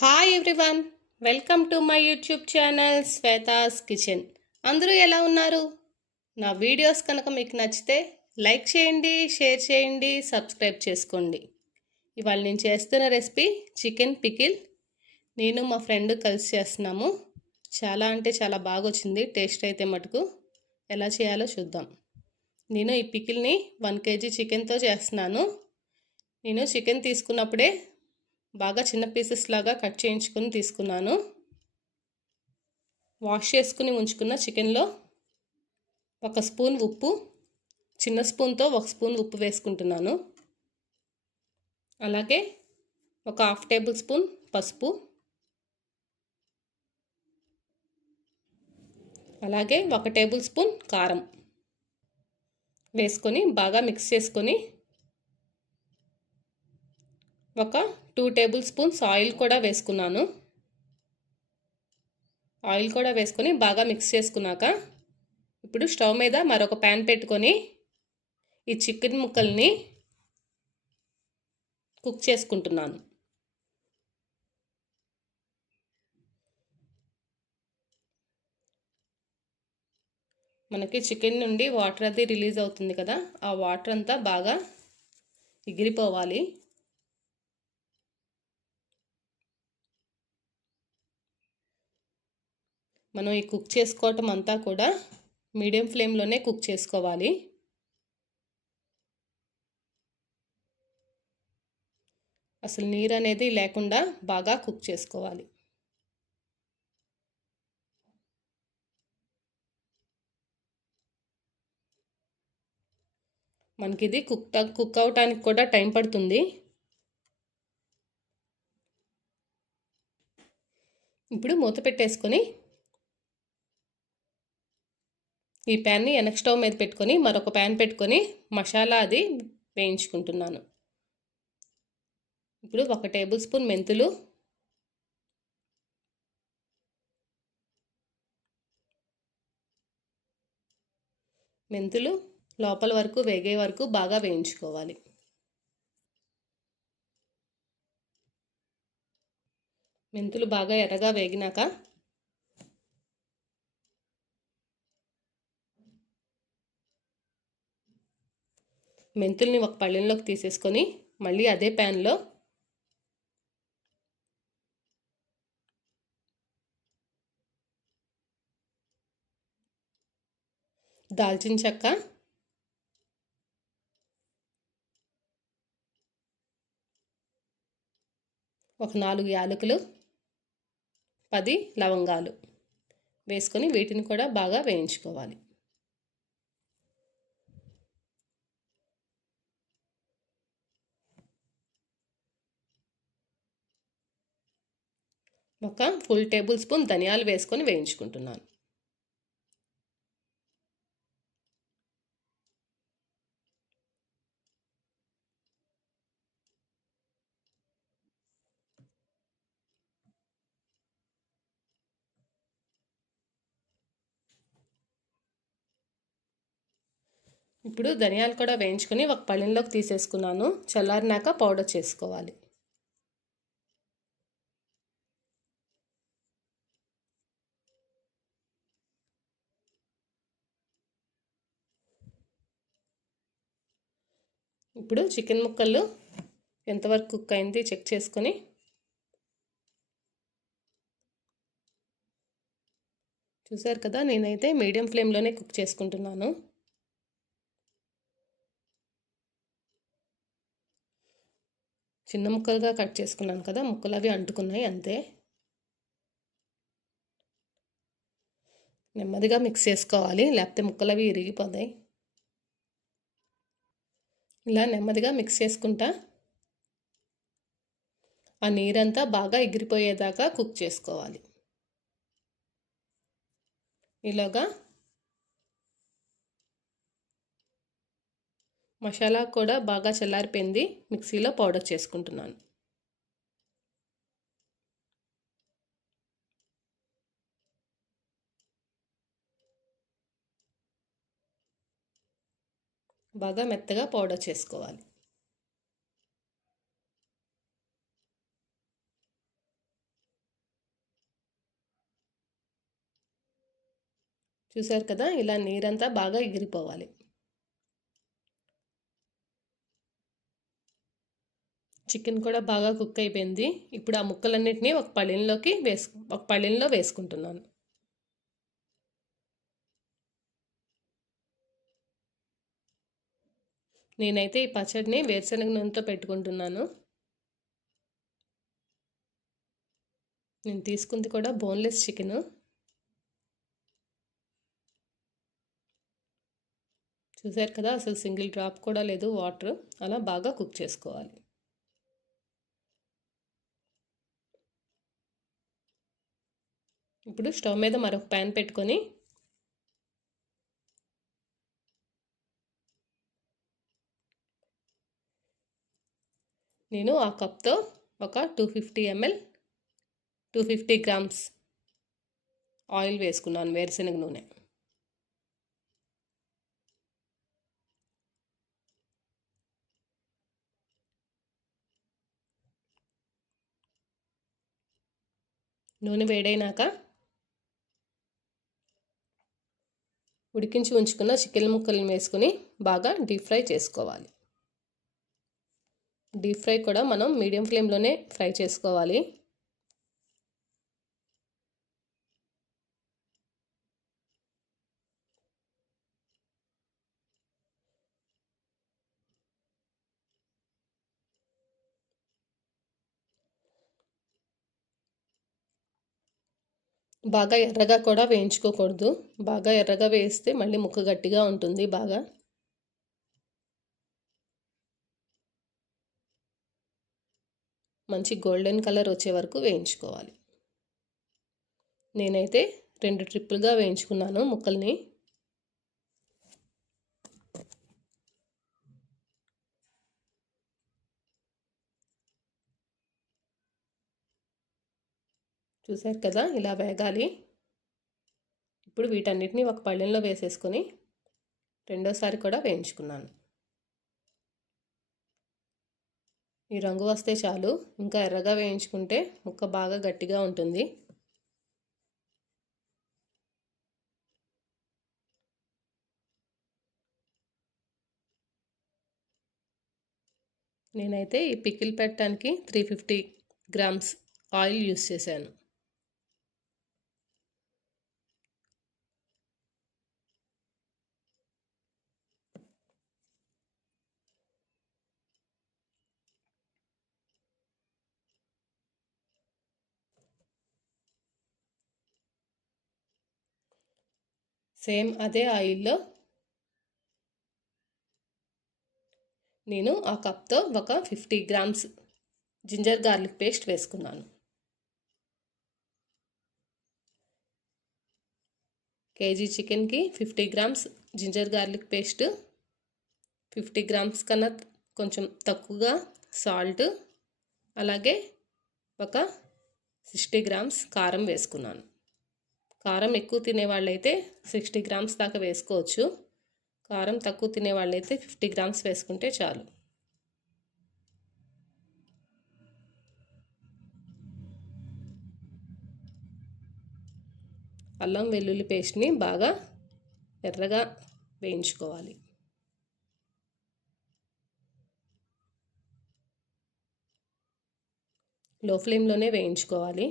Hi everyone, welcome to my YouTube channel Shweta's kitchen. అందరూ ఎలా ఉన్నారు? నా వీడియోస్ కనుక మీకు నచ్చితే లైక్ చేయండి, షేర్ చేయండి, సబ్స్క్రైబ్ చేసుకోండి. ఇవాళ నేను చేస్తున్న రెసిపీ చికెన్ పికిల్. నేను మా ఫ్రెండ్ కలిసి చేస్తున్నాము. చాలా అంటే చాలా బాగా వచ్చింది. టేస్ట్ అయితే మటుకు ఎలా చేయాలో చూద్దాం. నేను ఈ పికిల్ని 1 kg చికెన్తో చేస్తున్నాను. నేను చికెన్ తీసుకున్నప్పుడే బాగా చిన్న పీసెస్ లాగా కట్ చేయించుకొని తీసుకున్నాను. వాష్ చేసుకుని ఉంచుకున్న చికెన్లో 1 స్పూన్ ఉప్పు, చిన్న స్పూన్తో 1 స్పూన్ ఉప్పు వేసుకుంటున్నాను. అలాగే 1/2 టేబుల్ స్పూన్ పసుపు, అలాగే 1 టేబుల్ స్పూన్ కారం వేసుకొని బాగా మిక్స్ చేసుకొని 2 టేబుల్ స్పూన్స్ ఆయిల్ కూడా వేసుకున్నాను. ఆయిల్ కూడా వేసుకొని బాగా మిక్స్ చేసుకున్నాక ఇప్పుడు స్టవ్ మీద మరొక ప్యాన్ పెట్టుకొని ఈ చికెన్ ముక్కల్ని కుక్ చేసుకుంటున్నాను. మనకి చికెన్ నుండి వాటర్ అది రిలీజ్ అవుతుంది కదా, ఆ వాటర్ అంతా బాగా ఎగిరిపోవాలి. మనం ఈ కుక్ చేసుకోవటం అంతా కూడా మీడియం ఫ్లేమ్లోనే కుక్ చేసుకోవాలి. అసలు నీరు అనేది లేకుండా బాగా కుక్ చేసుకోవాలి. మనకి ఇది కుక్ అవటానికి కూడా టైం పడుతుంది. ఇప్పుడు మూత పెట్టేసుకొని ఈ ప్యాన్ని వెనక స్టవ్ మీద పెట్టుకొని మరొక ప్యాన్ పెట్టుకొని మసాలా అది వేయించుకుంటున్నాను. ఇప్పుడు 1 టేబుల్ స్పూన్ మెంతులు, లోపల వరకు వేగే వరకు బాగా వేయించుకోవాలి. మెంతులు బాగా ఎర్రగా వేగినాక మెంతుల్ని ఒక పళ్ళెంలోకి తీసేసుకొని మళ్ళీ అదే ప్యాన్లో దాల్చిన చెక్క, ఒక 4 యాలకులు, 10 లవంగాలు వేసుకొని వీటిని కూడా బాగా వేయించుకోవాలి. ఒక ఫుల్ టేబుల్ స్పూన్ ధనియాలు వేసుకొని వేయించుకుంటున్నాను. ఇప్పుడు ధనియాలు కూడా వేయించుకొని ఒక పళ్ళెంలోకి తీసేసుకున్నాను. చల్లారినాక పౌడర్ చేసుకోవాలి. ఇప్పుడు చికెన్ ముక్కలు ఎంతవరకు కుక్ అయింది చెక్ చేసుకొని చూసారు కదా, నేనైతే మీడియం ఫ్లేమ్లోనే కుక్ చేసుకుంటున్నాను. చిన్న ముక్కలుగా కట్ చేసుకున్నాను కదా, ముక్కలు అవి అంటుకున్నాయి అంతే. నెమ్మదిగా మిక్స్ చేసుకోవాలి, లేకపోతే ముక్కలు అవి ఇరిగిపోతాయి. ఇలా నెమ్మదిగా మిక్స్ చేసుకుంటా ఆ నీరంతా బాగా ఎగిరిపోయేదాకా కుక్ చేసుకోవాలి. ఇలాగా మసాలా కూడా బాగా చల్లారిపోయింది, మిక్సీలో పౌడర్ చేసుకుంటున్నాను. బాగా మెత్తగా పౌడర్ చేసుకోవాలి. చూసారు కదా, ఇలా నీరంతా బాగా ఎగిరిపోవాలి. చికెన్ కూడా బాగా కుక్ అయిపోయింది. ఇప్పుడు ఆ ముక్కలన్నిటినీ ఒక పళ్ళెంలో వేసుకుంటున్నాను. నేనైతే ఈ పచ్చడిని వేరుశనగ నూనెతో పెట్టుకుంటున్నాను. నేను తీసుకుంది కూడా బోన్లెస్ చికెన్. చూసారు కదా, అసలు సింగిల్ డ్రాప్ కూడా లేదు వాటర్. అలా బాగా కుక్ చేసుకోవాలి. ఇప్పుడు స్టవ్ మీద మరొక ప్యాన్ పెట్టుకొని నేను ఆ కప్తో ఒక 250 గ్రామ్స్ ఆయిల్ వేసుకున్నాను, వేరుశనగ నూనె. నూనె వేడైనాక ఉడికించి ఉంచుకున్న చికెన్ ముక్కలను వేసుకుని బాగా డీప్ ఫ్రై చేసుకోవాలి. డీప్ ఫ్రై కూడా మనం మీడియం ఫ్లేమ్లోనే ఫ్రై చేసుకోవాలి. బాగా ఎర్రగా కూడా వేయించుకోకూడదు. బాగా ఎర్రగా వేస్తే మళ్ళీ ముక్క గట్టిగా ఉంటుంది. బాగా మంచి గోల్డెన్ కలర్ వచ్చే వరకు వేయించుకోవాలి. నేనైతే 2 ట్రిప్పులుగా వేయించుకున్నాను ముక్కల్ని. చూసారు కదా, ఇలా వేగాలి. ఇప్పుడు వీటన్నిటిని ఒక పళ్ళెంలో వేసేసుకొని రెండోసారి కూడా వేయించుకున్నాను. ఈ రంగు వస్తే చాలు. ఇంకా ఎర్రగా వేయించుకుంటే ముక్క బాగా గట్టిగా ఉంటుంది. నేనైతే ఈ పికిల్ పెట్టడానికి 350 గ్రామ్స్ ఆయిల్ యూస్ చేశాను. సేమ్ అదే ఆయిల్లో నేను ఆ కప్తో ఒక 50 గ్రామ్స్ జింజర్ గార్లిక్ పేస్ట్ వేసుకున్నాను. కేజీ చికెన్కి 50 grams ginger garlic paste, 50 grams కన్నా కొంచెం తక్కువగా సాల్ట్, అలాగే ఒక 60 గ్రామ్స్ కారం వేసుకున్నాను. కారం ఎక్కువ తినేవాళ్ళైతే 60 గ్రామ్స్ దాకా వేసుకోవచ్చు. కారం తక్కువ తినేవాళ్ళైతే 50 గ్రామ్స్ వేసుకుంటే చాలు. అల్లం వెల్లుల్లి పేస్ట్ని బాగా ఎర్రగా వేయించుకోవాలి. లో ఫ్లేమ్లోనే వేయించుకోవాలి.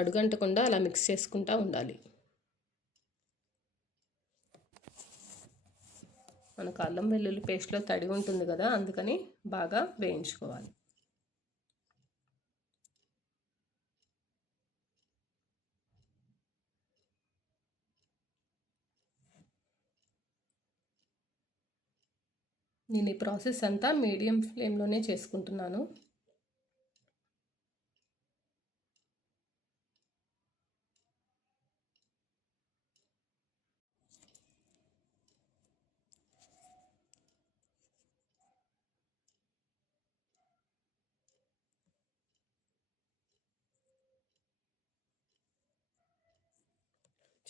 అడుగంటకుండా అలా మిక్స్ చేసుకుంటూ ఉండాలి. మనకు అల్లం వెల్లుల్లి పేస్ట్లో తడి ఉంటుంది కదా, అందుకని బాగా వేయించుకోవాలి. నేను ఈ ప్రాసెస్ అంతా మీడియం ఫ్లేమ్లోనే చేసుకుంటున్నాను.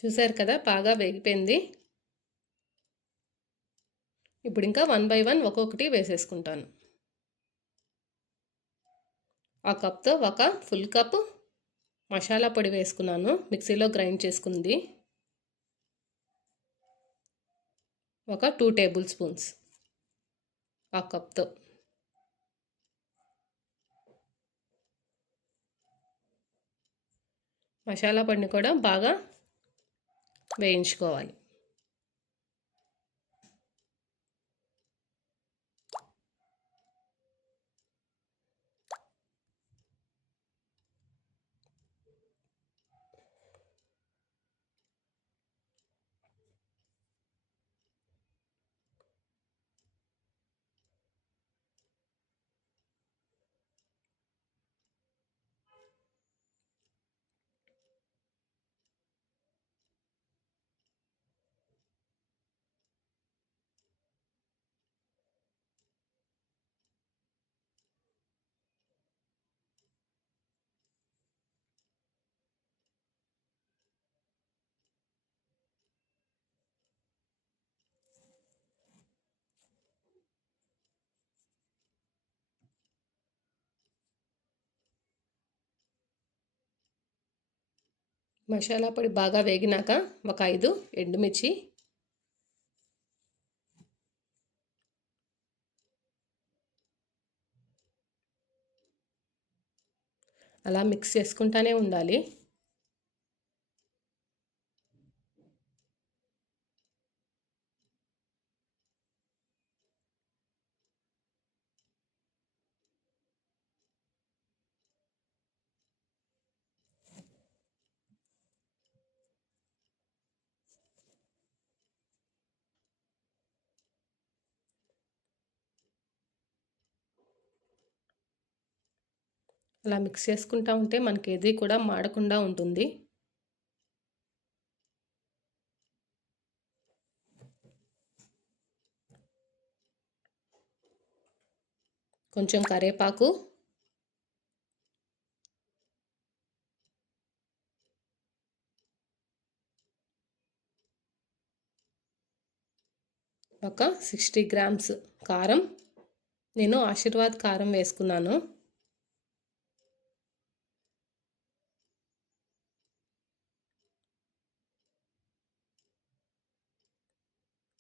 చూసారు కదా, బాగా వేగిపోయింది. ఇప్పుడు ఇంకా 1 బై 1 ఒక్కొక్కటి వేసేసుకుంటాను. ఆ కప్తో ఒక ఫుల్ కప్ మసాలా పొడి వేసుకున్నాను, మిక్సీలో గ్రైండ్ చేసుకుంది. ఒక 2 టేబుల్ స్పూన్స్ ఆ కప్తో. మసాలా పొడిని కూడా బాగా వేయించుకోవాలి. మసాలా పొడి బాగా వేగినాక ఒక 5 ఎండుమిర్చి, అలా మిక్స్ చేసుకుంటానే ఉండాలి. అలా మిక్స్ చేసుకుంటా ఉంటే మనకి ఏది కూడా మాడకుండా ఉంటుంది. కొంచెం కరివేపాకు, ఒక 60 గ్రామ్స్ కారం, నేను ఆశీర్వాద్ కారం వేసుకున్నాను.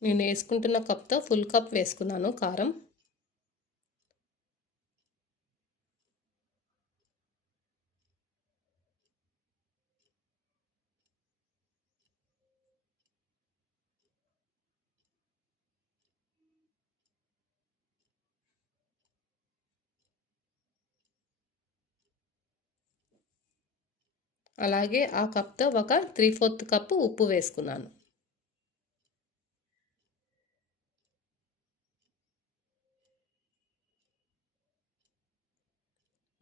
నేను వేసుకుంటున్న కప్తో ఫుల్ కప్ వేసుకున్నాను కారం. అలాగే ఆ కప్తో ఒక 3/4 కప్పు ఉప్పు వేసుకున్నాను.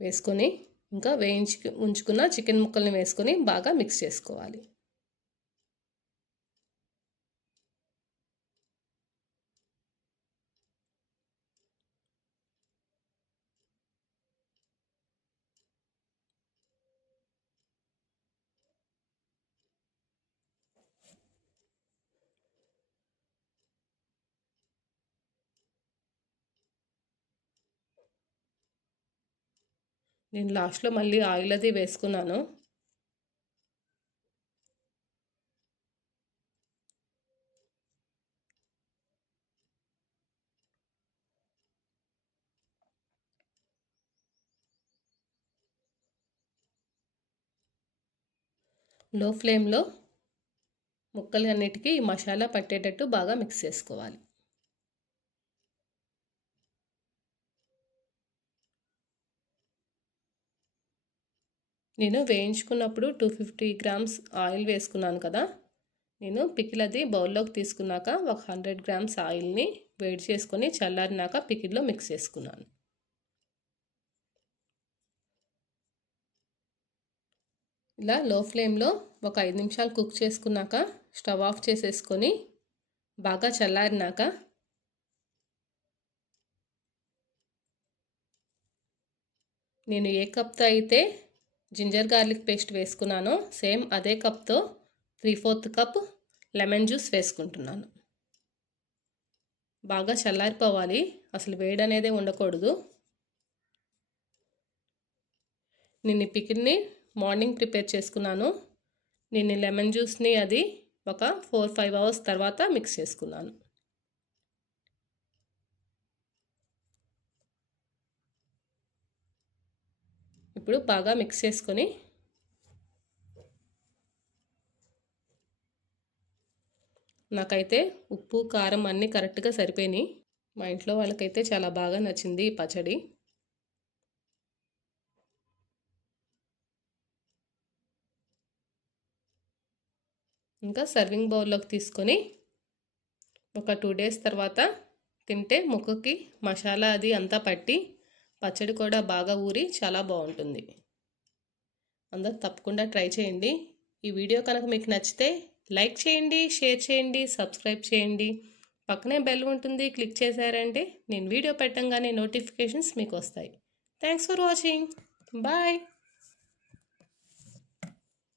వేసుకొని ఇంకా ఉంచుకున్న చికెన్ ముక్కల్ని వేసుకొని బాగా మిక్స్ చేసుకోవాలి. నేను లాస్ట్లో మళ్ళీ ఆయిల్ అది వేసుకున్నాను. లో ఫ్లేమ్లో ముక్కలు అన్నిటికీ ఈ మసాలా పట్టేటట్టు బాగా మిక్స్ చేసుకోవాలి. నేను వేయించుకున్నప్పుడు 250 గ్రామ్స్ ఆయిల్ వేసుకున్నాను కదా. నేను పికిల్ అది బౌల్లోకి తీసుకున్నాక ఒక 100 గ్రామ్స్ ఆయిల్ని వేడి చేసుకొని చల్లారినాక పికిల్లో మిక్స్ చేసుకున్నాను. ఇలా లో ఫ్లేమ్లో ఒక 5 నిమిషాలు కుక్ చేసుకున్నాక స్టవ్ ఆఫ్ చేసేసుకొని బాగా చల్లారినాక నేను ఏ కప్తో అయితే జింజర్ గార్లిక్ పేస్ట్ వేసుకున్నానో సేమ్ అదే కప్తో 3/4 కప్ లెమన్ జ్యూస్ వేసుకుంటున్నాను. బాగా చల్లారిపోవాలి, అసలు వేడి అనేది ఉండకూడదు. నేను ఈ పికిల్ని మార్నింగ్ ప్రిపేర్ చేసుకున్నాను. నేను లెమన్ జ్యూస్ని అది ఒక 4-5 అవర్స్ తర్వాత మిక్స్ చేసుకున్నాను. ఇప్పుడు బాగా మిక్స్ చేసుకొని నాకైతే ఉప్పు కారం అన్నీ కరెక్ట్గా సరిపోయినాయి. మా ఇంట్లో వాళ్ళకైతే చాలా బాగా నచ్చింది ఈ పచ్చడి. ఇంకా సర్వింగ్ బౌల్లోకి తీసుకొని ఒక 2 డేస్ తర్వాత తింటే ముక్కకి మసాలా అది అంతా పట్టి పచ్చడి కూడా బాగా ఊరి చాలా బాగుంటుంది. అందరూ తప్పకుండా ట్రై చేయండి. ఈ వీడియో కనుక మీకు నచ్చితే లైక్ చేయండి, షేర్ చేయండి, సబ్స్క్రైబ్ చేయండి. పక్కనే బెల్ ఉంటుంది, క్లిక్ చేశారంటే నేను వీడియో పెట్టంగానే నోటిఫికేషన్స్ మీకు వస్తాయి. Thanks for watching. బాయ్.